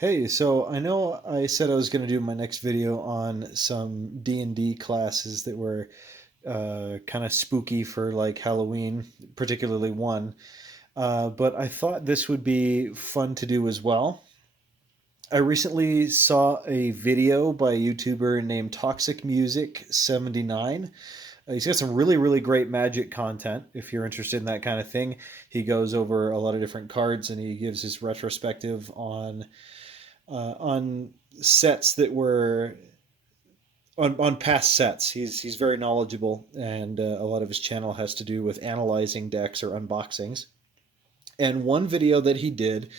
Hey, so I know I said I was going to do my next video on some D&D classes that were kind of spooky for like Halloween, particularly one. But I thought this would be fun to do as well. I recently saw a video by a YouTuber named Toxic Music 79. He's got some really great magic content if you're interested in that kind of thing. He goes over a lot of different cards and he gives his retrospective on sets that were on past sets. He's very knowledgeable, and a lot of his channel has to do with analyzing decks or unboxings. And one video that he did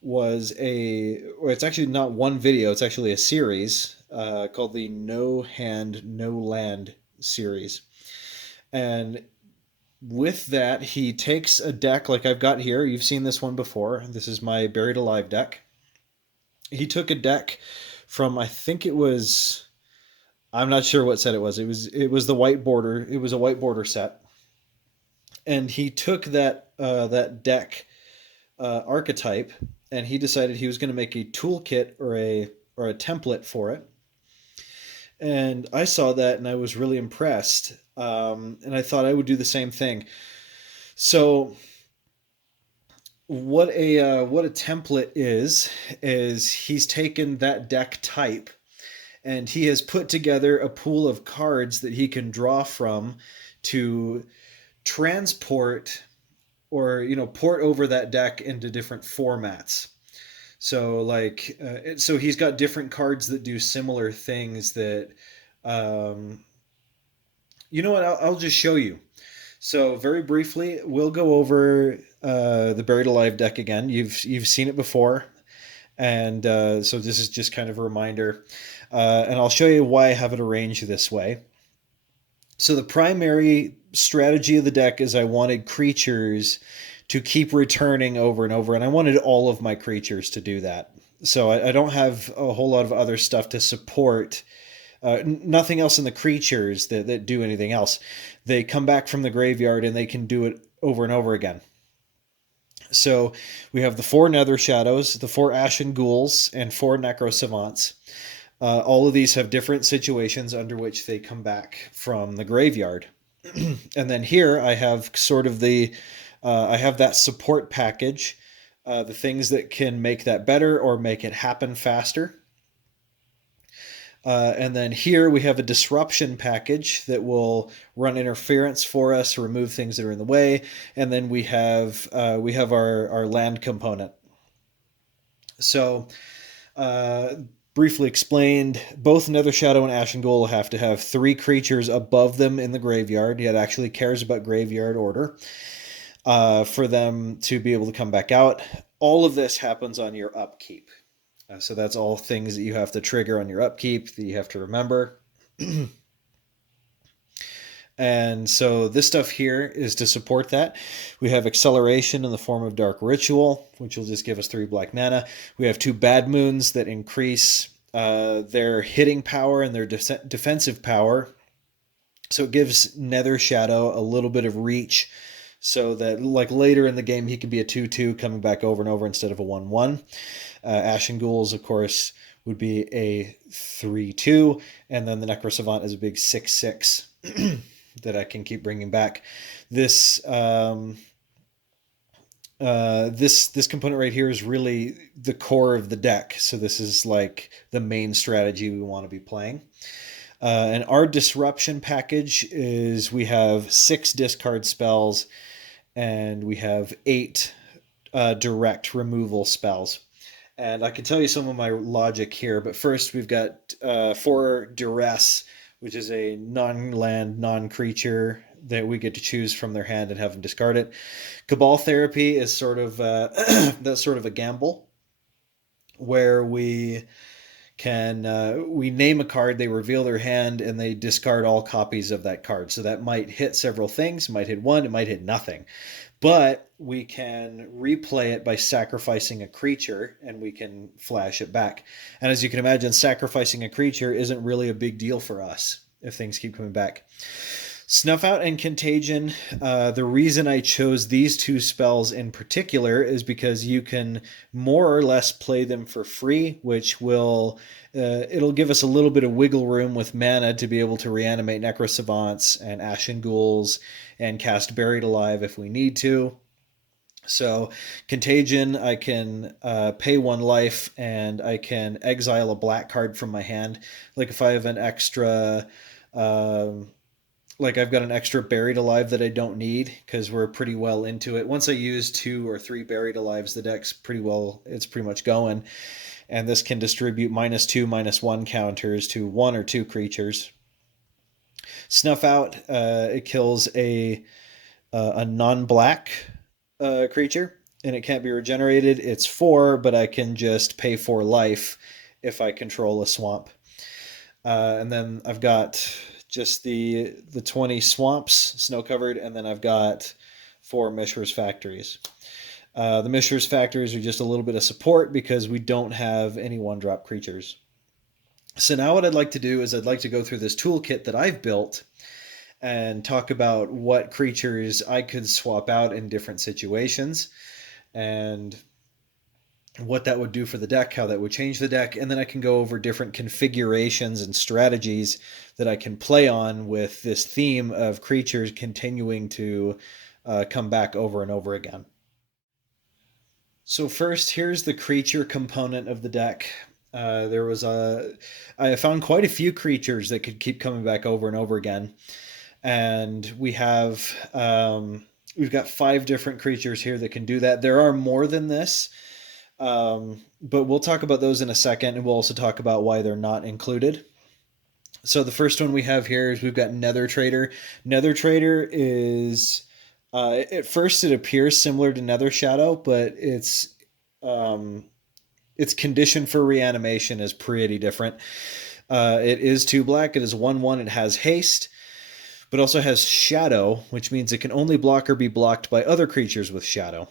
was or it's actually not one video, it's actually a series called the No Hand, No Land series. And with that, he takes a deck like I've got here. You've seen this one before. This is my Buried Alive deck. He took a deck from, I think it was, I'm not sure what set it was. It was the white border. It was a white border set, and he took that deck archetype, and he decided he was going to make a toolkit or a template for it. And I saw that, and I was really impressed. And I thought I would do the same thing. So what a template is he's taken that deck type and he has put together a pool of cards that he can draw from to transport or port over that deck into different formats. So so he's got different cards that do similar things that um, you know what, I'll just show you. So very briefly, we'll go over the Buried Alive deck again. You've seen it before, and so this is just kind of a reminder. And I'll show you why I have it arranged this way. So the primary strategy of the deck is I wanted creatures to keep returning over and over, and I wanted all of my creatures to do that. So I don't have a whole lot of other stuff to support. Nothing else in the creatures that do anything else. They come back from the graveyard and they can do it over and over again. So we have the four Nether Shadows, the four Ashen Ghouls, and four Necro Savants. All of these have different situations under which they come back from the graveyard. And then here I have sort of I have that support package, the things that can make that better or make it happen faster. And then here we have a disruption package that will run interference for us, remove things that are in the way, and then we have our land component. So, briefly explained, both Nether Shadow and Ashen Ghoul have to have three creatures above them in the graveyard. It actually cares about graveyard order for them to be able to come back out. All of this happens on your upkeep. So that's all things that you have to trigger on your upkeep that you have to remember. And so this stuff here is to support that. We have acceleration in the form of Dark Ritual, which will just give us 3 black mana. We have 2 Bad Moons that increase their hitting power and their defensive power. So it gives Nether Shadow a little bit of reach so that like later in the game he can be a 2/2 coming back over and over instead of a 1/1. Ashen Ghouls, of course, would be a 3/2, and then the Necrosavant is a big 6/6 that I can keep bringing back. This this component right here is really the core of the deck. So this is like the main strategy we want to be playing. And our disruption package is we have 6 discard spells and we have 8 direct removal spells. And I can tell you some of my logic here, but first we've got 4 Duress, which is a non-land, non-creature that we get to choose from their hand and have them discard it. Cabal Therapy is sort of that's sort of a gamble where we name a card, they reveal their hand, and they discard all copies of that card. So that might hit several things, it might hit one, it might hit nothing. But we can replay it by sacrificing a creature, and we can flash it back. And as you can imagine, sacrificing a creature isn't really a big deal for us if things keep coming back. Snuff Out and Contagion. The reason I chose these two spells in particular is because you can more or less play them for free, which will it'll give us a little bit of wiggle room with mana to be able to reanimate Necrosavants and Ashen Ghouls and cast Buried Alive if we need to. So, Contagion, I can pay 1 life and I can exile a black card from my hand. Like if I have an extra. Like I've got an extra Buried Alive that I don't need because we're pretty well into it. Once I use 2 or 3 Buried Alives, the deck's it's pretty much going. And this can distribute -2, -1 counters to 1 or 2 creatures. Snuff Out, it kills a non-black creature, and it can't be regenerated. It's 4, but I can just pay 4 life if I control a swamp. And then I've got just the 20 swamps, snow covered, and then I've got 4 Mishra's Factories. The Mishra's Factories are just a little bit of support because we don't have any 1-drop creatures. So now what I'd like to do is I'd like to go through this toolkit that I've built and talk about what creatures I could swap out in different situations and what that would do for the deck, how that would change the deck, and then I can go over different configurations and strategies that I can play on with this theme of creatures continuing to come back over and over again. So first, here's the creature component of the deck. I found quite a few creatures that could keep coming back over and over again, and we've got 5 different creatures here that can do that. There are more than this. But we'll talk about those in a second, and we'll also talk about why they're not included. So the first one we have here is we've got Nethertrader. Nethertrader is at first it appears similar to Nether Shadow, but its condition for reanimation is pretty different. It is 2 black. It is 1/1. It has haste, but also has shadow, which means it can only block or be blocked by other creatures with shadow.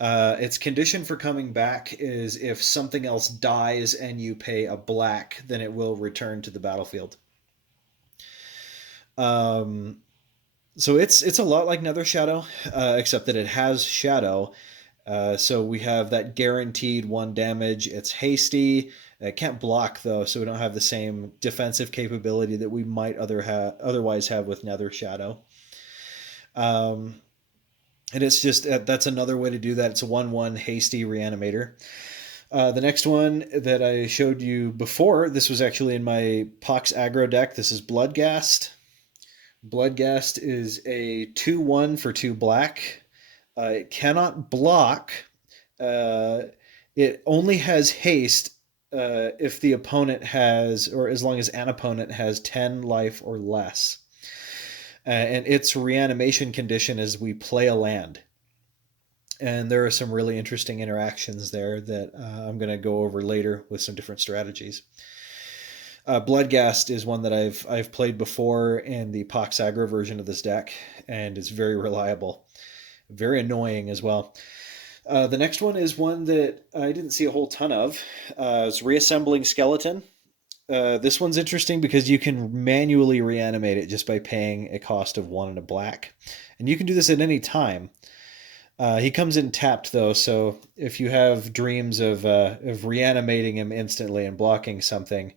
Its condition for coming back is if something else dies and you pay a black, then it will return to the battlefield. So it's a lot like Nether Shadow, except that it has shadow. So we have that guaranteed 1 damage. It's hasty. It can't block though, so we don't have the same defensive capability that we might otherwise have with Nether Shadow. And it's just that's another way to do that. It's a 1/1 hasty reanimator. The next one that I showed you before, this was actually in my Pox aggro deck. This is Bloodghast. Bloodghast is a 2/1 for 2 black. It cannot block. It only has haste if the opponent has, or as long as an opponent has 10 life or less. And its reanimation condition is we play a land. And there are some really interesting interactions there that I'm going to go over later with some different strategies. Bloodghast is one that I've played before in the Pox aggro version of this deck, and is very reliable. Very annoying as well. The next one is one that I didn't see a whole ton of. It's Reassembling Skeleton. This one's interesting because you can manually reanimate it just by paying a cost of 1 and a black. And you can do this at any time. He comes in tapped though, so if you have dreams of reanimating him instantly and blocking something,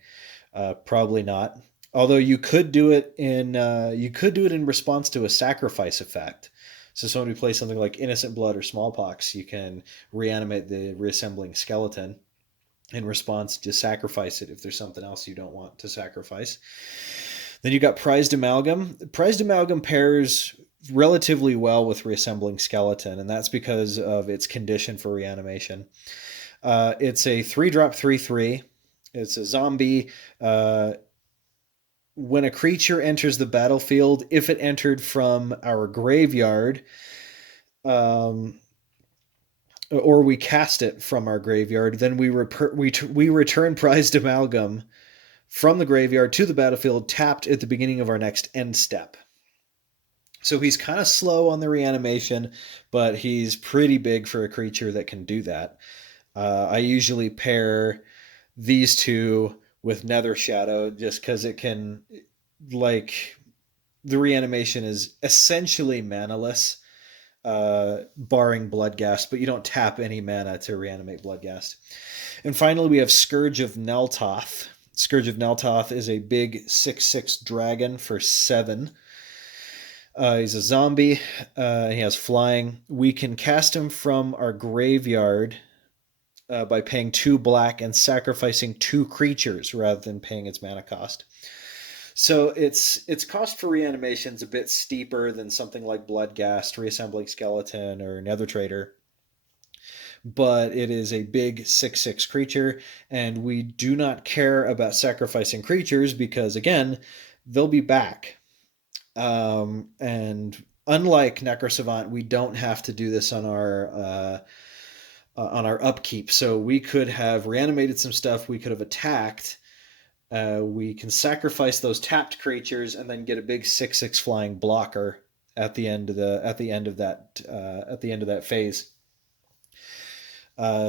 probably not. Although you could do it in response to a sacrifice effect. So somebody plays something like Innocent Blood or Smallpox, you can reanimate the Reassembling Skeleton in response to sacrifice it if there's something else you don't want to sacrifice. Then you got Prized Amalgam. Prized Amalgam pairs relatively well with Reassembling Skeleton, and that's because of its condition for reanimation. It's a 3-drop 3/3. It's a zombie. When a creature enters the battlefield, if it entered from our graveyard, or we cast it from our graveyard, then we return Prized Amalgam from the graveyard to the battlefield tapped at the beginning of our next end step. So he's kind of slow on the reanimation, but he's pretty big for a creature that can do that. I usually pair these two with Nether Shadow just because it can, like, the reanimation is essentially manaless, barring Bloodghast, but you don't tap any mana to reanimate Bloodghast. And finally, we have Scourge of Naltoth. Scourge of Naltoth is a big 6/6 dragon for 7. He's a zombie. He has flying. We can cast him from our graveyard by paying 2 black and sacrificing 2 creatures rather than paying its mana cost. So its cost for reanimation is a bit steeper than something like Bloodghast, Reassembling Skeleton, or Nethertrader, but it is a big 6/6 creature, and we do not care about sacrificing creatures because, again, they'll be back. And unlike Necrosavant, we don't have to do this on our upkeep. So we could have reanimated some stuff, we could have attacked. We can sacrifice those tapped creatures and then get a big 6/6 flying blocker at the end of that phase.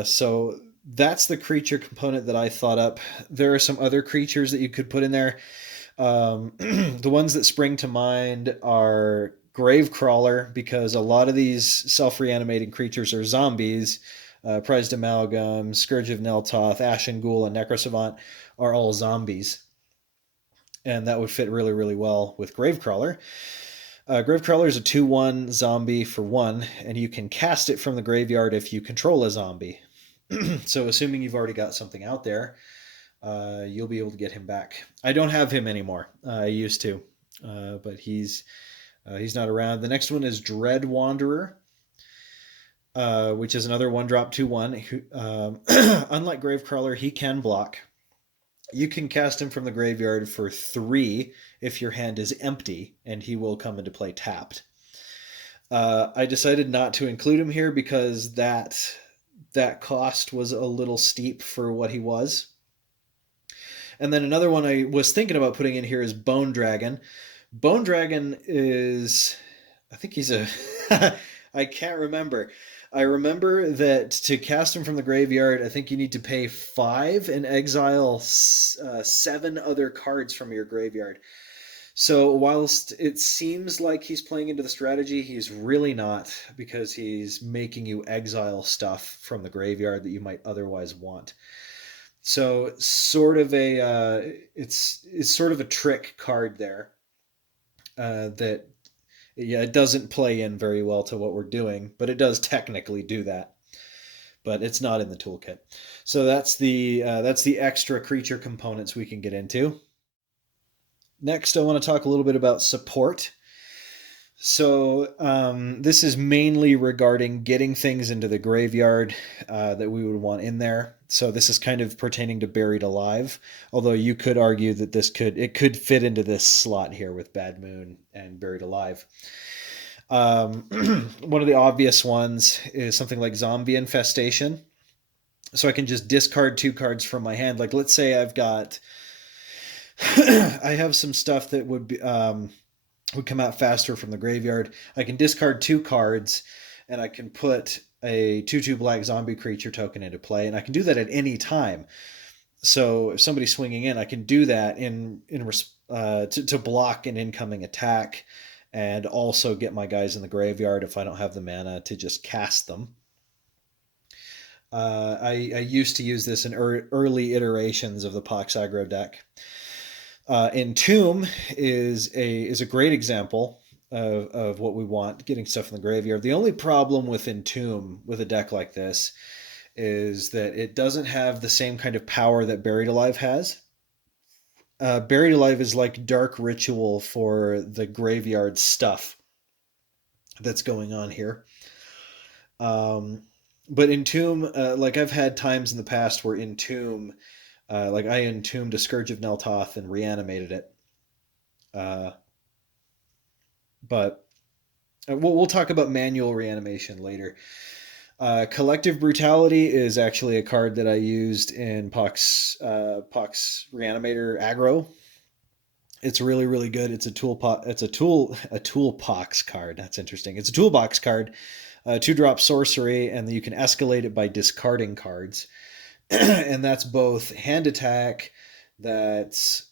So that's the creature component that I thought up. There are some other creatures that you could put in there. The ones that spring to mind are Gravecrawler, because a lot of these self-reanimating creatures are zombies. Prized Amalgam, Scourge of Naltoth, Ashen Ghoul, and Necrosavant are all zombies. And that would fit really, really well with Gravecrawler. Gravecrawler is a 2/1 zombie for 1, and you can cast it from the graveyard if you control a zombie. So assuming you've already got something out there, you'll be able to get him back. I don't have him anymore. I used to, but he's not around. The next one is Dread Wanderer, which is another 1-drop 2/1. Unlike Gravecrawler, he can block. You can cast him from the graveyard for 3 if your hand is empty, and he will come into play tapped. I decided not to include him here because that cost was a little steep for what he was. And then another one I was thinking about putting in here is Bone Dragon. Bone Dragon is, I think he's a, I can't remember. I remember that to cast him from the graveyard, I think you need to pay 5 and exile 7 other cards from your graveyard. So whilst it seems like he's playing into the strategy, he's really not, because he's making you exile stuff from the graveyard that you might otherwise want. So sort of it's sort of a trick card there, that, yeah, it doesn't play in very well to what we're doing, but it does technically do that. But it's not in the toolkit. So that's the extra creature components we can get into. Next, I want to talk a little bit about support. So this is mainly regarding getting things into the graveyard that we would want in there. So this is kind of pertaining to Buried Alive, although you could argue that it could fit into this slot here with Bad Moon and Buried Alive. One of the obvious ones is something like Zombie Infestation. So I can just discard 2 cards from my hand. Like, let's say I've got I have some stuff that would come out faster from the graveyard. I can discard 2 cards, and I can put a 2/2 black zombie creature token into play, and I can do that at any time. So if somebody's swinging in, I can do that to block an incoming attack, and also get my guys in the graveyard if I don't have the mana to just cast them. I used to use this in early iterations of the Pox aggro deck. Entomb is a great example of what we want, getting stuff in the graveyard. The only problem with Entomb with a deck like this is that it doesn't have the same kind of power that Buried Alive has. Buried Alive is like Dark Ritual for the graveyard stuff that's going on here. But Entomb, like I've had times in the past where Entomb, like I entombed a Scourge of Naltoth and reanimated it. But we'll talk about manual reanimation later. Collective Brutality is actually a card that I used in Pox Reanimator aggro. It's really, really good. It's a toolbox card. That's interesting. It's a toolbox card, 2-drop sorcery, and you can escalate it by discarding cards. And that's both hand attack, that's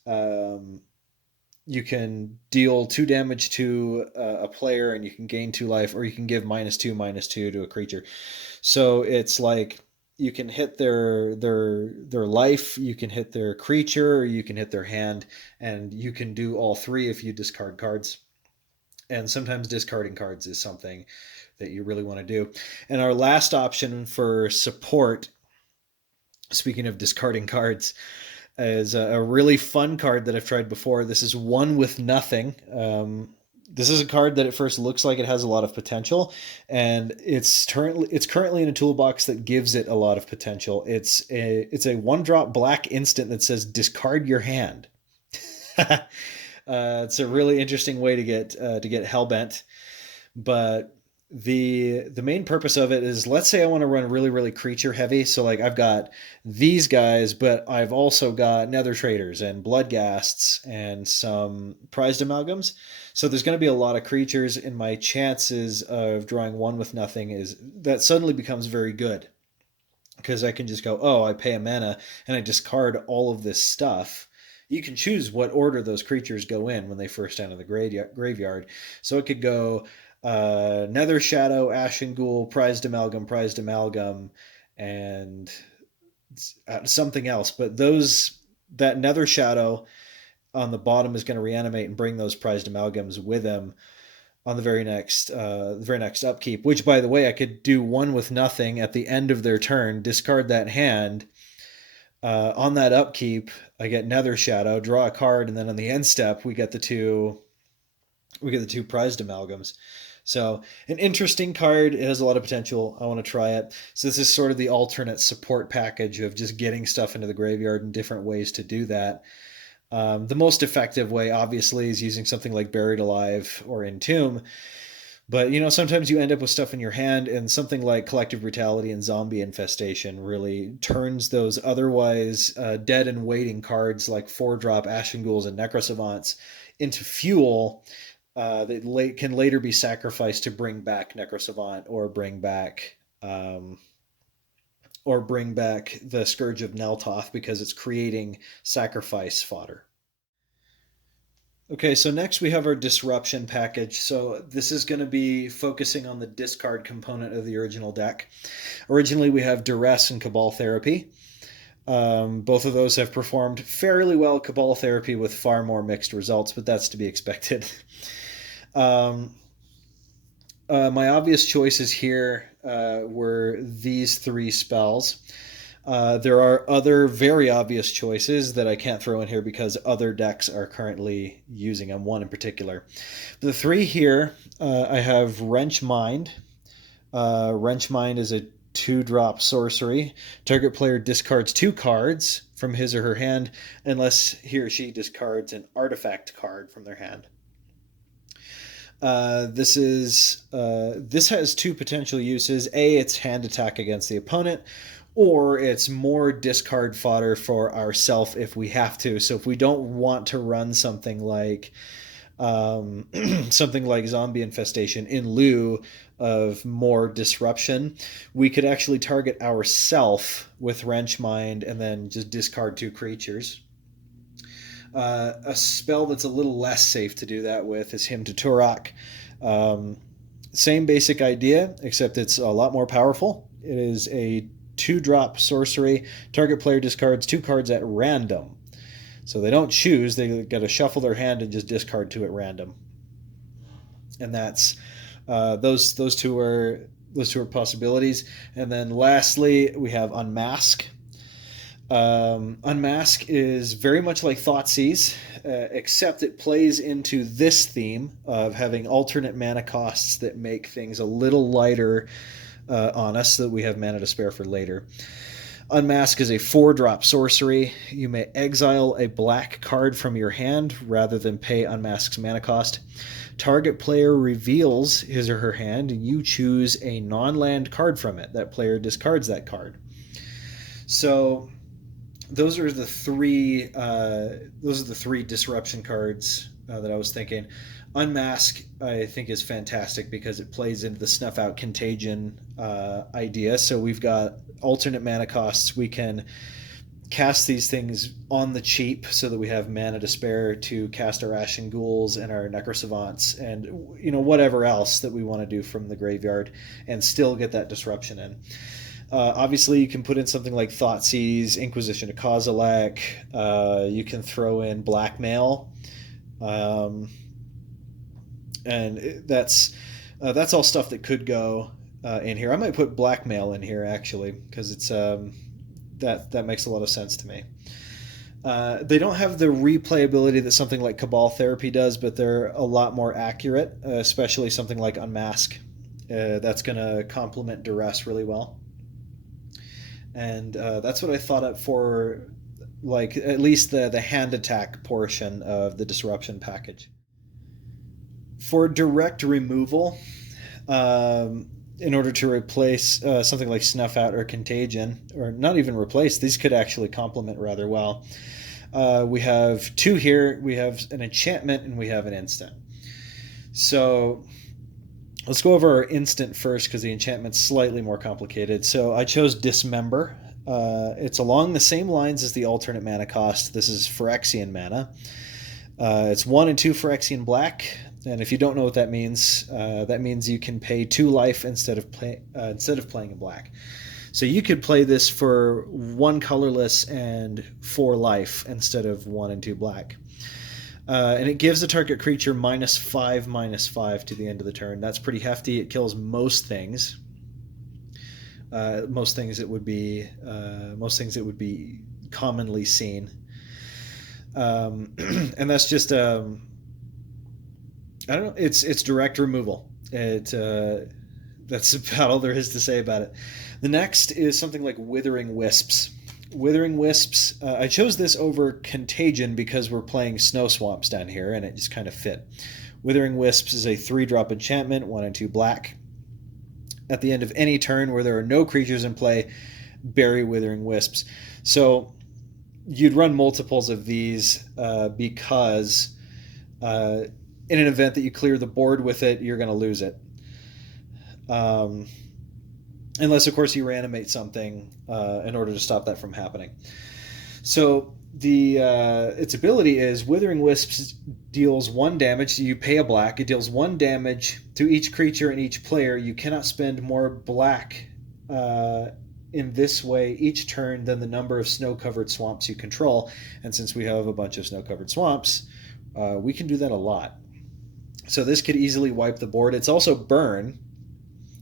you can deal 2 damage to a player, and you can gain 2 life, or you can give -2/-2 to a creature. So it's like you can hit their life, you can hit their creature, or you can hit their hand, and you can do all three if you discard cards. And sometimes discarding cards is something that you really want to do. And our last option for support, speaking of discarding cards, is a really fun card that I've tried before. This is One with Nothing. This is a card that at first looks like it has a lot of potential, and it's currently in a toolbox that gives it a lot of potential. It's a 1-drop black instant that says discard your hand. It's a really interesting way to get hellbent, but the main purpose of it is, let's say I want to run really creature heavy. So like I've got these guys, but I've also got Nethertraders and Bloodghasts and some prized amalgams. So there's going to be a lot of creatures, and my chances of drawing One with Nothing is that suddenly becomes very good, because I can just go, oh, I pay a mana and I discard all of this stuff. You can choose what order those creatures go in when they first enter the graveyard. So it could go Nether Shadow, Ashen Ghoul, prized amalgam, and something else. But that Nether Shadow on the bottom is going to reanimate and bring those prized amalgams with him on the very next upkeep. Which, by the way, I could do One with Nothing at the end of their turn, discard that hand. On that upkeep, I get Nether Shadow, draw a card, and then on the end step, we get the two prized amalgams. So an interesting card. It has a lot of potential. I want to try it. So this is sort of the alternate support package of just getting stuff into the graveyard and different ways to do that. The most effective way, obviously, is using something like Buried Alive or Entomb. But, sometimes you end up with stuff in your hand, and something like Collective Brutality and Zombie Infestation really turns those otherwise dead and waiting cards like 4-drop Ashen Ghouls and Necrosavants into fuel that can later be sacrificed to bring back Necrosavant or bring back the Scourge of Naltoth, because it's creating sacrifice fodder. Okay, so next we have our disruption package. So this is going to be focusing on the discard component of the original deck. Originally, we have Duress and Cabal Therapy. Both of those have performed fairly well. Cabal Therapy with far more mixed results, but that's to be expected. My obvious choices here were these 3 spells. There are other very obvious choices that I can't throw in here because other decks are currently using them, one in particular. The 3 here, I have Wrench Mind. Wrench Mind is a 2-drop sorcery. Target player discards 2 cards from his or her hand unless he or she discards an artifact card from their hand. This has 2 potential uses. A, it's hand attack against the opponent, or it's more discard fodder for ourself if we have to. So if we don't want to run something like Zombie Infestation in lieu of more disruption, we could actually target ourself with Wrench Mind and then just discard 2 creatures. A spell that's a little less safe to do that with is Hymn to Turok. Same basic idea, except it's a lot more powerful. It is a 2-drop sorcery. Target player discards 2 cards at random. So they don't choose. They got to shuffle their hand and just discard 2 at random. And that's those two are possibilities. And then lastly, we have Unmask. Unmask is very much like Thoughtseize, except it plays into this theme of having alternate mana costs that make things a little lighter on us so that we have mana to spare for later. Unmask is a 4-drop sorcery. You may exile a black card from your hand rather than pay Unmask's mana cost. Target player reveals his or her hand, and you choose a non-land card from it. That player discards that card. So those are the 3 disruption cards that I was thinking. Unmask, I think, is fantastic because it plays into the Snuff Out Contagion idea. So we've got alternate mana costs. We can cast these things on the cheap so that we have mana to spare to cast our Ashen Ghouls and our Necrosavants and whatever else that we want to do from the graveyard and still get that disruption in. Obviously, you can put in something like Thoughtseize, Inquisition of Kozilek. You can throw in Blackmail, and that's all stuff that could go in here. I might put Blackmail in here actually because it's that makes a lot of sense to me. They don't have the replayability that something like Cabal Therapy does, but they're a lot more accurate, especially something like Unmask. That's going to complement Duress really well. And that's what I thought up for, like, at least the hand attack portion of the disruption package. For direct removal, in order to replace something like Snuff Out or Contagion, or not even replace, these could actually complement rather well. We have two here. We have an enchantment and we have an instant. So let's go over our instant first because the enchantment's slightly more complicated. So I chose Dismember. It's along the same lines as the alternate mana cost. This is Phyrexian mana. It's 1 and 2 Phyrexian black. And if you don't know what that means you can pay 2 life instead of playing in black. So you could play this for 1 colorless and 4 life instead of 1 and 2 black. And it gives the target creature -5/-5 to the end of the turn. That's pretty hefty. It kills most things. Most things that would be commonly seen. And that's just I don't know. It's direct removal. That's about all there is to say about it. The next is something like Withering Wisps. Withering Wisps. I chose this over Contagion because we're playing Snow Swamps down here, and it just kind of fit. Withering Wisps is a 3-drop enchantment, 1 and 2 black. At the end of any turn where there are no creatures in play, bury Withering Wisps. So you'd run multiples of these because in an event that you clear the board with it, you're going to lose it. Unless, of course, you reanimate something in order to stop that from happening. So its ability is Withering Wisps deals 1 damage. So you pay a black. It deals 1 damage to each creature and each player. You cannot spend more black in this way each turn than the number of snow-covered swamps you control. And since we have a bunch of snow-covered swamps, we can do that a lot. So this could easily wipe the board. It's also burn,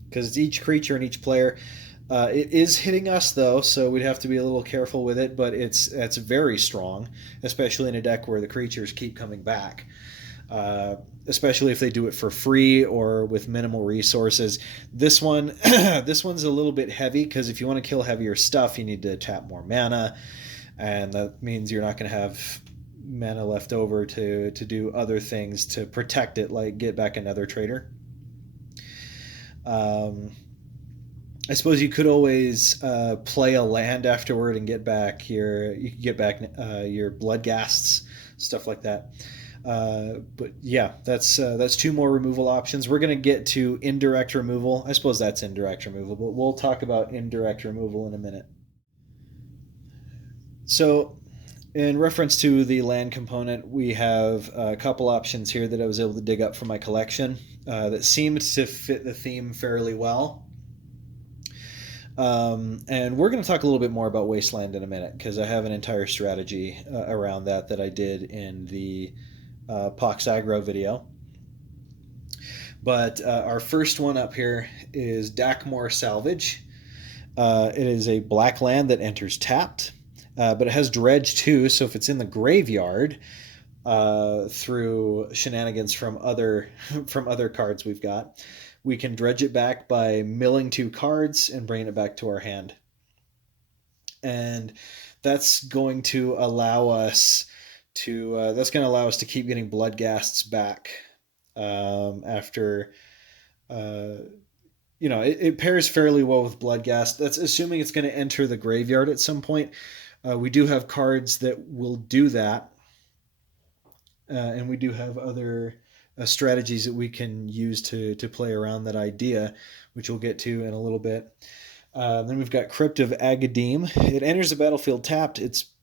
because it's each creature and each player. It is hitting us, though, so we'd have to be a little careful with it, but it's very strong, especially in a deck where the creatures keep coming back. Especially if they do it for free or with minimal resources. This one's a little bit heavy, because if you want to kill heavier stuff, you need to tap more mana, and that means you're not going to have mana left over to do other things to protect it, like get back a Nethertrader. I suppose you could always play a land afterward and get back your Bloodghasts, stuff like that. But yeah, that's 2 more removal options. We're going to get to indirect removal. I suppose that's indirect removal, but we'll talk about indirect removal in a minute. So in reference to the land component, we have a couple options here that I was able to dig up from my collection that seemed to fit the theme fairly well. And we're going to talk a little bit more about Wasteland in a minute, because I have an entire strategy around that I did in the Pox Aggro video. But our first one up here is Dakmore Salvage. It is a black land that enters tapped. But it has dredge too, so if it's in the graveyard through shenanigans from other cards we've got, we can dredge it back by milling 2 cards and bringing it back to our hand. And that's going to allow us to keep getting Bloodghasts back after. It pairs fairly well with Bloodghast. That's assuming it's going to enter the graveyard at some point. We do have cards that will do that, and we do have other strategies that we can use to play around that idea, which we'll get to in a little bit. Then we've got Crypt of Agadem. It enters the battlefield tapped.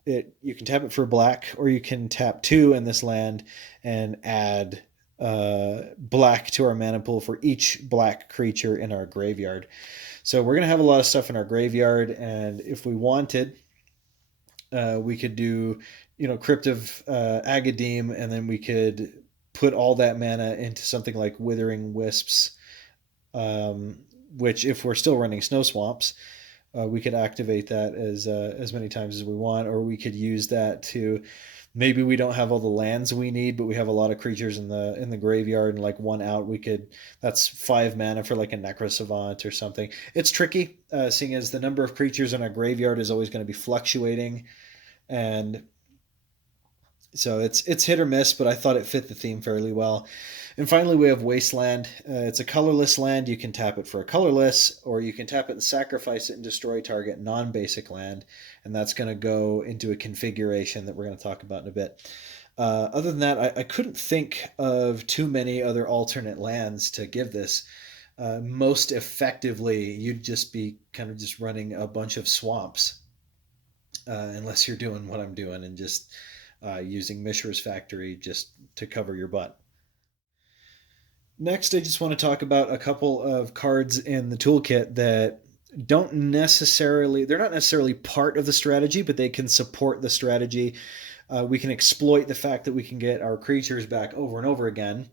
You can tap it for black, or you can tap 2 in this land and add black to our mana pool for each black creature in our graveyard. So we're gonna have a lot of stuff in our graveyard, and if we wanted, we could do, Crypt of Agadem, and then we could put all that mana into something like Withering Wisps, um, which, if we're still running Snow Swamps, we could activate that as many times as we want, or we could use that to, maybe we don't have all the lands we need, but we have a lot of creatures in the graveyard, and like one out, that's 5 mana for like a Necro Savant or something. It's tricky, seeing as the number of creatures in our graveyard is always going to be fluctuating, and so it's hit or miss, but I thought it fit the theme fairly well. And finally, we have Wasteland. It's a colorless land. You can tap it for a colorless, or you can tap it and sacrifice it and destroy target non-basic land, and that's going to go into a configuration that we're going to talk about in a bit. Other than that, I couldn't think of too many other alternate lands to give this. Most effectively, you'd just be kind of just running a bunch of swamps, unless you're doing what I'm doing and just using Mishra's Factory just to cover your butt. Next, I just want to talk about a couple of cards in the toolkit that they're not necessarily part of the strategy, but they can support the strategy. We can exploit the fact that we can get our creatures back over and over again.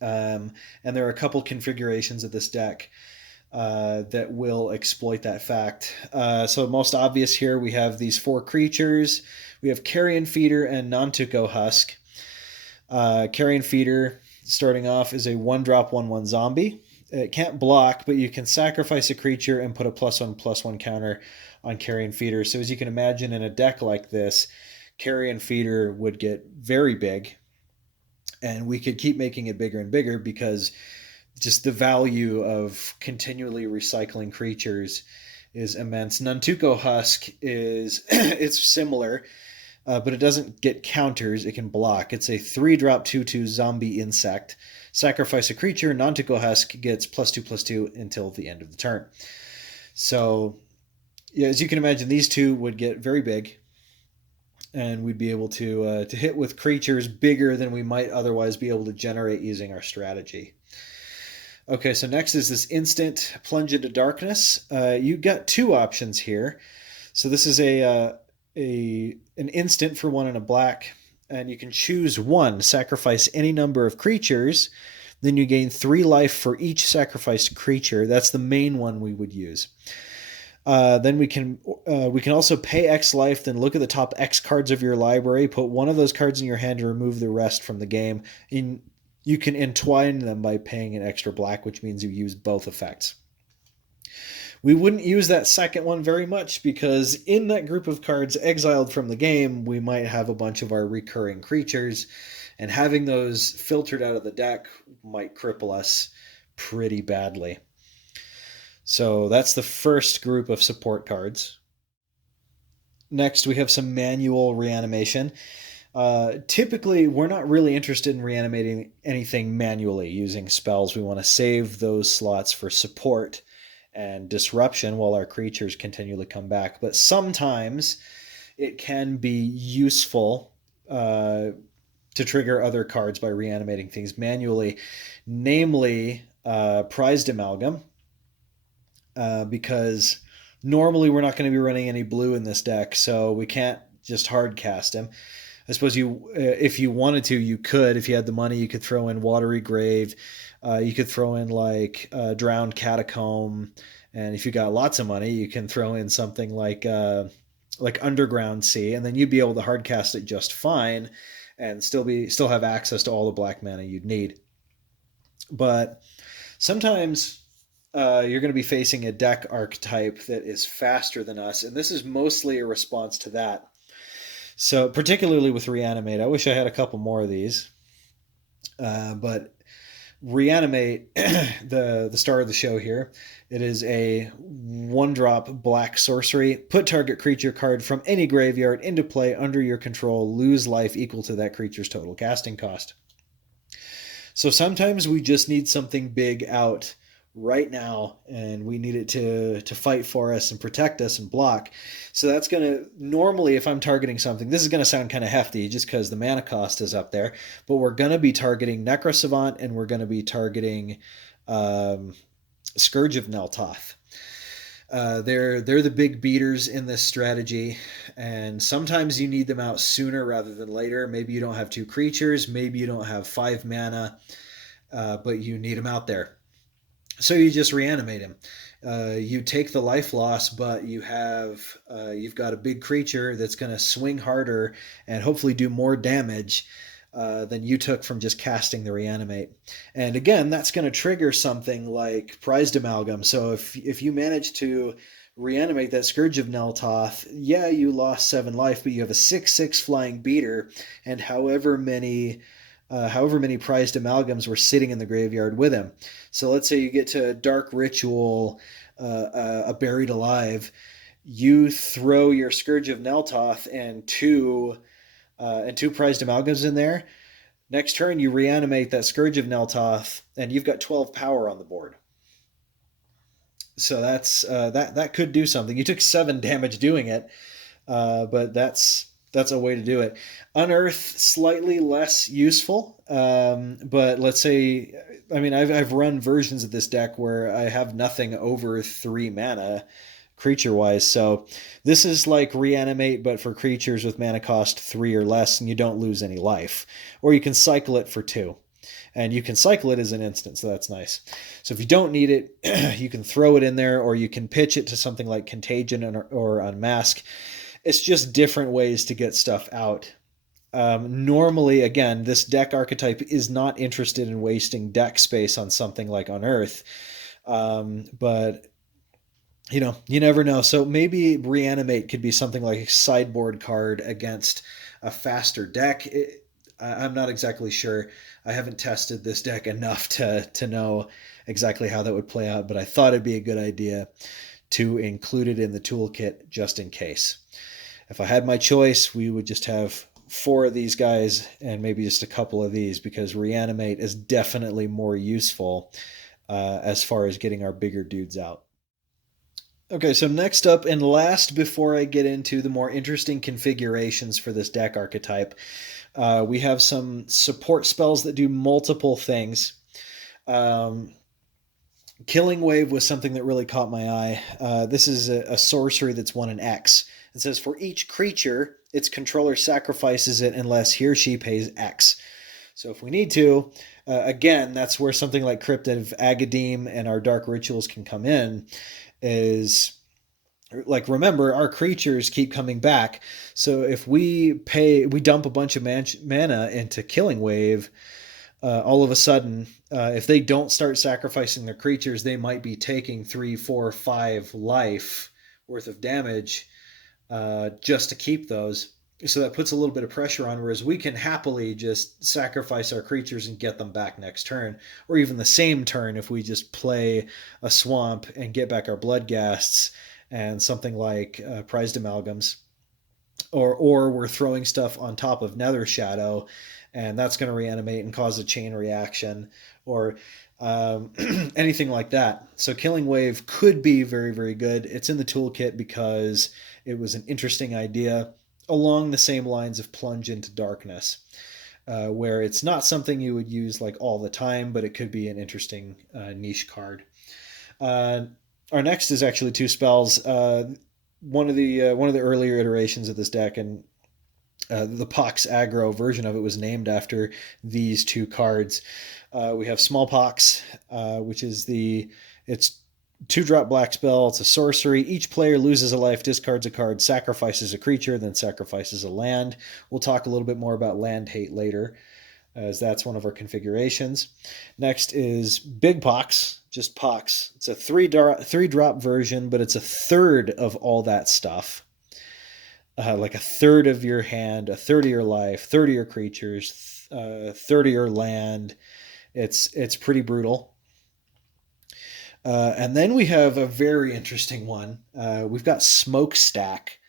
And there are a couple configurations of this deck that will exploit that fact. So most obvious here, we have these 4 creatures. We have Carrion Feeder and Nantuko Husk. Carrion Feeder, starting off, is a 1-drop 1/1 zombie. It can't block, but you can sacrifice a creature and put a +1/+1 counter on Carrion Feeder. So as you can imagine, in a deck like this, Carrion Feeder would get very big, and we could keep making it bigger and bigger because just the value of continually recycling creatures is immense. Nantuko Husk is it's similar, but it doesn't get counters. It can block. It's a 3-drop 2/2 zombie insect. Sacrifice a creature. Nantuko Husk gets +2/+2 until the end of the turn. So, yeah, as you can imagine, these two would get very big, and we'd be able to hit with creatures bigger than we might otherwise be able to generate using our strategy. Okay, so next is this instant Plunge into Darkness. You got 2 options here. So this is an instant for 1 and a black, and you can choose 1, sacrifice any number of creatures, then you gain 3 life for each sacrificed creature. That's the main one we would use. Then we can also pay X life, then look at the top X cards of your library, put 1 of those cards in your hand, and remove the rest from the game. You can entwine them by paying an extra black, which means you use both effects. We wouldn't use that second one very much because in that group of cards exiled from the game, we might have a bunch of our recurring creatures, and having those filtered out of the deck might cripple us pretty badly. So that's the first group of support cards. Next, we have some manual reanimation. Typically, we're not really interested in reanimating anything manually using spells. We want to save those slots for support and disruption while our creatures continually come back. But sometimes it can be useful to trigger other cards by reanimating things manually, namely Prized Amalgam, because normally we're not going to be running any blue in this deck, so we can't just hard cast him. I suppose if you wanted to, you could. If you had the money, you could throw in Watery Grave. You could throw in like Drowned Catacomb, and if you got lots of money, you can throw in something like Underground Sea, and then you'd be able to hard cast it just fine, and still have access to all the black mana you'd need. But sometimes you're going to be facing a deck archetype that is faster than us, and this is mostly a response to that. So particularly with Reanimate, I wish I had a couple more of these. But Reanimate, the star of the show here, it is a 1-drop black sorcery. Put target creature card from any graveyard into play under your control. Lose life equal to that creature's total casting cost. So sometimes we just need something big out right now, and we need it to fight for us and protect us and block. So that's going to, normally if I'm targeting something, this is going to sound kind of hefty just because the mana cost is up there, but we're going to be targeting Necrosavant, and we're going to be targeting um, Scourge of Naltoth. They're the big beaters in this strategy, and sometimes you need them out sooner rather than later. Maybe you don't have two creatures, maybe you don't have 5 mana, but you need them out there. So you just reanimate him. You take the life loss, but you've got a big creature that's going to swing harder and hopefully do more damage than you took from just casting the reanimate. And again, that's going to trigger something like prized amalgam. So if you manage to reanimate that Scourge of Naltoth, yeah, you lost 7 life, but you have a 6/6 flying beater, and however many prized amalgams were sitting in the graveyard with him. So let's say you get to Dark Ritual, a Buried Alive, you throw your Scourge of Naltoth and two prized amalgams in there. Next turn, you reanimate that Scourge of Naltoth, and you've got 12 power on the board. So that could do something. You took 7 damage doing it, but that's a way to do it. Unearth, slightly less useful, but let's say, I mean, I've run versions of this deck where I have nothing over 3 mana creature wise. So this is like reanimate, but for creatures with mana cost 3 or less, and you don't lose any life. Or you can cycle it for 2. And you can cycle it as an instant, so that's nice. So if you don't need it, you can throw it in there, or you can pitch it to something like Contagion or Unmask. It's just different ways to get stuff out. Normally, again, this deck archetype is not interested in wasting deck space on something like Unearth. But you never know. So maybe Reanimate could be something like a sideboard card against a faster deck. I'm not exactly sure. I haven't tested this deck enough to know exactly how that would play out, but I thought it'd be a good idea to include it in the toolkit just in case. If I had my choice, we would just have 4 of these guys and maybe just a couple of these, because Reanimate is definitely more useful as far as getting our bigger dudes out. Okay, so next up and last before I get into the more interesting configurations for this deck archetype, we have some support spells that do multiple things. Killing Wave was something that really caught my eye. This is a sorcery that's 1 in X. It says for each creature, its controller sacrifices it unless he or she pays X. So if we need to, again, that's where something like Crypt of Agadem and our Dark Rituals can come in, is like, remember, our creatures keep coming back. So if we dump a bunch of mana into Killing Wave, all of a sudden, if they don't start sacrificing their creatures, they might be taking 3, 4, 5 life worth of damage just to keep those. So that puts a little bit of pressure on, whereas we can happily just sacrifice our creatures and get them back next turn, or even the same turn if we just play a swamp and get back our Bloodghasts and something like prized amalgams, or we're throwing stuff on top of Nether Shadow, and that's going to reanimate and cause a chain reaction, or anything like that. So Killing Wave could be very, very good. It's in the toolkit because it was an interesting idea along the same lines of Plunge into Darkness, where it's not something you would use like all the time, but it could be an interesting niche card. Our next is actually 2 spells. One of the earlier iterations of this deck, and the Pox aggro version of it was named after these 2 cards. We have Smallpox, which is it's 2-drop black spell. It's a sorcery. Each player loses a life, discards a card, sacrifices a creature, then sacrifices a land. We'll talk a little bit more about land hate later, as that's one of our configurations. Next is Big Pox, just Pox. It's a 3-drop version, but it's a third of all that stuff. Like a third of your hand, a third of your life, 30 of your creatures, 30 of your land. It's pretty brutal. And then we have a very interesting one. We've got Smokestack,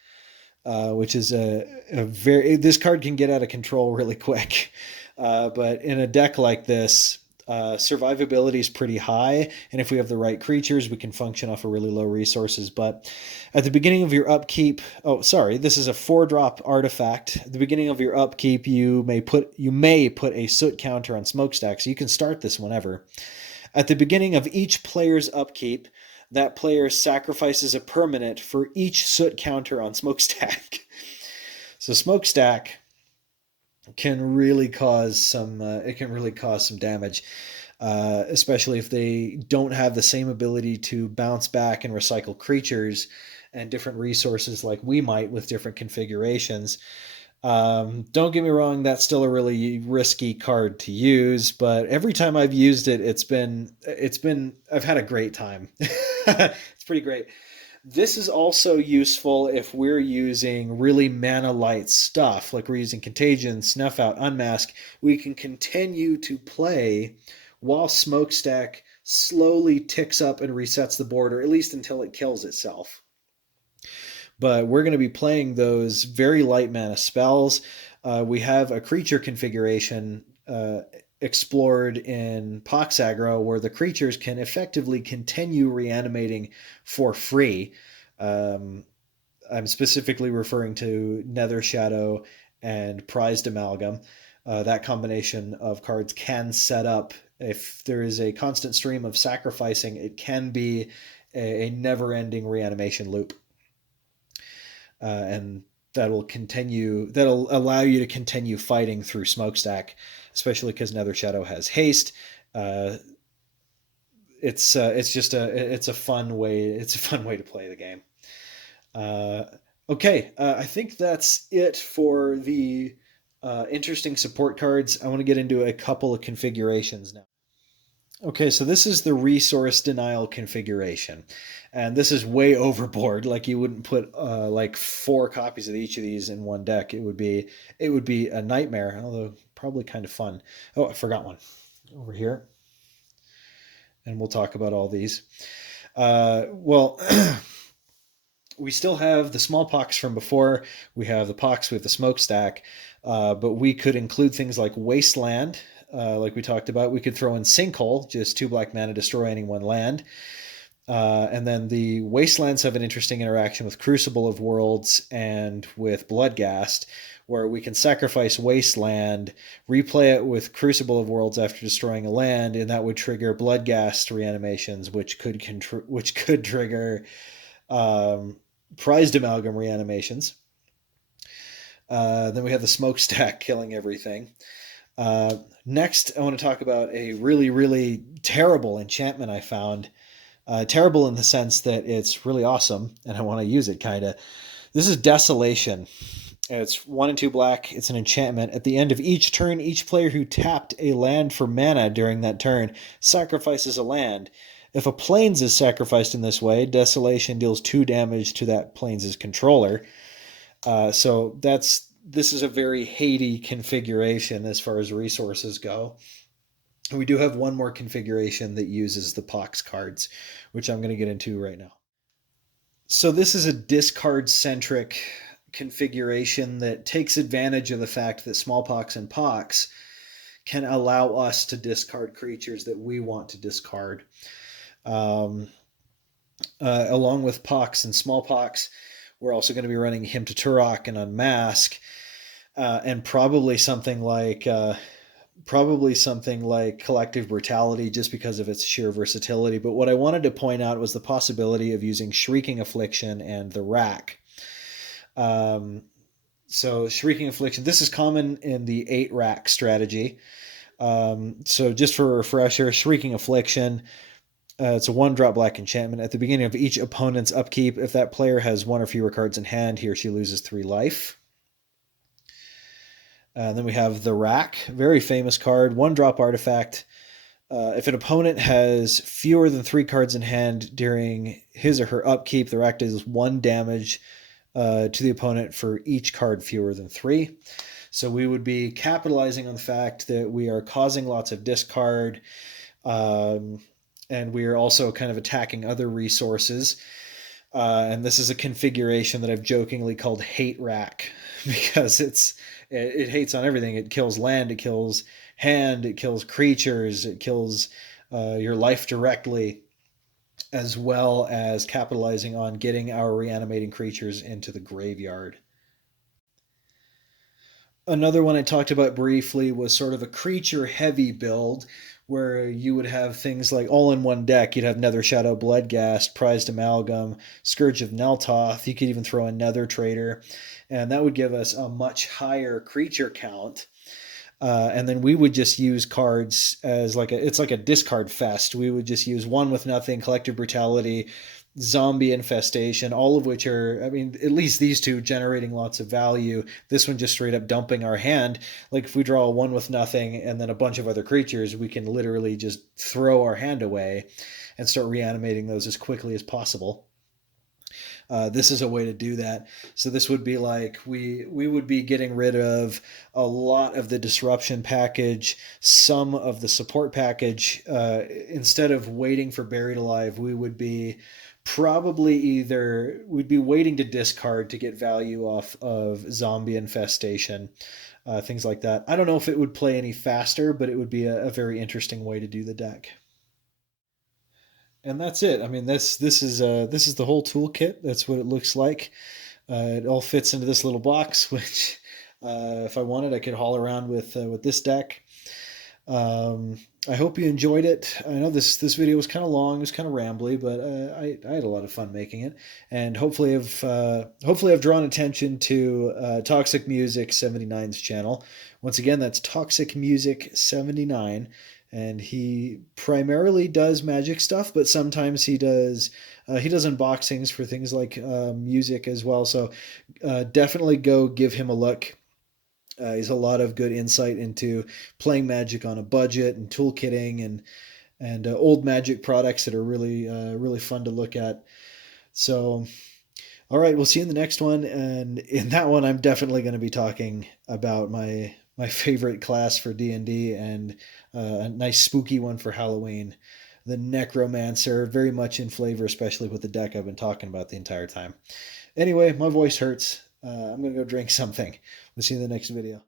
which is this card can get out of control really quick. But in a deck like this, Survivability is pretty high, and if we have the right creatures, we can function off of really low resources. But at the beginning of your upkeep, oh, sorry, this is a 4-drop artifact. At the beginning of your upkeep, you may put a soot counter on Smokestack, so you can start this whenever. At the beginning of each player's upkeep, that player sacrifices a permanent for each soot counter on Smokestack. So Smokestack can really cause some damage, especially if they don't have the same ability to bounce back and recycle creatures and different resources like we might with different configurations. Don't get me wrong, that's still a really risky card to use, but every time I've used it, I've had a great time. It's pretty great. This is also useful if we're using really mana light stuff, like we're using Contagion, Snuff Out, Unmask. We can continue to play while Smokestack slowly ticks up and resets the board, or at least until it kills itself. But we're going to be playing those very light mana spells. We have a creature configuration explored in Pox Aggro where the creatures can effectively continue reanimating for free. I'm specifically referring to Nether Shadow and Prized Amalgam. That combination of cards can set up, if there is a constant stream of sacrificing, it can be a never-ending reanimation loop. And that'll allow you to continue fighting through Smokestack, especially because Nether Shadow has haste. It's a fun way to play the game. Okay, I think that's it for the interesting support cards. I want to get into a couple of configurations now. Okay, so this is the resource denial configuration, and this is way overboard. Like, you wouldn't put like 4 copies of each of these in one deck. It would be a nightmare, although probably kind of fun. Oh, I forgot one over here, and we'll talk about all these. Well, we still have the Smallpox from before. We have the Pox with the Smokestack, but we could include things like Wasteland. Like we talked about, we could throw in Sinkhole, just 2 black mana, destroy any one land. And then the Wastelands have an interesting interaction with Crucible of Worlds and with Bloodghast, where we can sacrifice Wasteland, replay it with Crucible of Worlds after destroying a land, and that would trigger Bloodghast reanimations, which could trigger Prized Amalgam reanimations. Then we have the Smokestack killing everything. Next, I want to talk about a really, really terrible enchantment I found. Terrible in the sense that it's really awesome, and I want to use it, kind of. This is Desolation. It's 1 and 2 black. It's an enchantment. At the end of each turn, each player who tapped a land for mana during that turn sacrifices a land. If a Plains is sacrificed in this way, Desolation deals 2 damage to that Plains' controller. So this is a very Haiti configuration as far as resources go. We do have one more configuration that uses the Pox cards, which I'm going to get into right now. So this is a discard-centric configuration that takes advantage of the fact that Smallpox and Pox can allow us to discard creatures that we want to discard. Along with Pox and Smallpox, we're also going to be running Hymn to Turok and Unmask, and probably something like Collective Brutality, just because of its sheer versatility. But what I wanted to point out was the possibility of using Shrieking Affliction and the Rack. So Shrieking Affliction, this is common in the 8 Rack strategy. So just for a refresher, Shrieking Affliction, it's a 1-drop black enchantment. At the beginning of each opponent's upkeep, if that player has 1 or fewer cards in hand, he or she loses 3 life. Then we have the Rack, very famous card, 1-drop artifact. If an opponent has fewer than 3 cards in hand during his or her upkeep, the Rack does 1 damage to the opponent for each card fewer than 3. So we would be capitalizing on the fact that we are causing lots of discard, and we are also kind of attacking other resources. And this is a configuration that I've jokingly called Hate Rack, because it hates on everything. It kills land, it kills hand, it kills creatures, it kills your life directly, as well as capitalizing on getting our reanimating creatures into the graveyard. Another one I talked about briefly was sort of a creature heavy build where you would have things like all in one deck. You'd have Nether Shadow, Bloodghast, Prized Amalgam, Scourge of Naltoth. You could even throw in Nethertrader, and that would give us a much higher creature count. And then we would just use cards as it's like a discard fest. We would just use One with Nothing, Collective Brutality, Zombie Infestation, all of which are, I mean, at least these two generating lots of value. This one just straight up dumping our hand. Like if we draw a One with Nothing and then a bunch of other creatures, we can literally just throw our hand away and start reanimating those as quickly as possible. This is a way to do that. So this would be like we would be getting rid of a lot of the disruption package, some of the support package. Instead of waiting for Buried Alive, we would be probably either we'd be waiting to discard to get value off of Zombie Infestation, things like that. I don't know if it would play any faster, but it would be a very interesting way to do the deck. And that's it. I mean, this is the whole toolkit. That's what it looks like. It all fits into this little box, which, if I wanted, I could haul around with this deck. I hope you enjoyed it. I know this video was kind of long, it was kind of rambly, but I had a lot of fun making it, and hopefully I've drawn attention to Toxic Music 79's channel. Once again, that's Toxic Music 79, and he primarily does Magic stuff, but sometimes he does unboxings for things like music as well. So definitely go give him a look. He's a lot of good insight into playing Magic on a budget and toolkitting and old Magic products that are really fun to look at. So, all right, we'll see you in the next one. And in that one, I'm definitely going to be talking about my favorite class for D&D and a nice spooky one for Halloween, the Necromancer, very much in flavor, especially with the deck I've been talking about the entire time. Anyway, my voice hurts. I'm going to go drink something. We'll see you in the next video.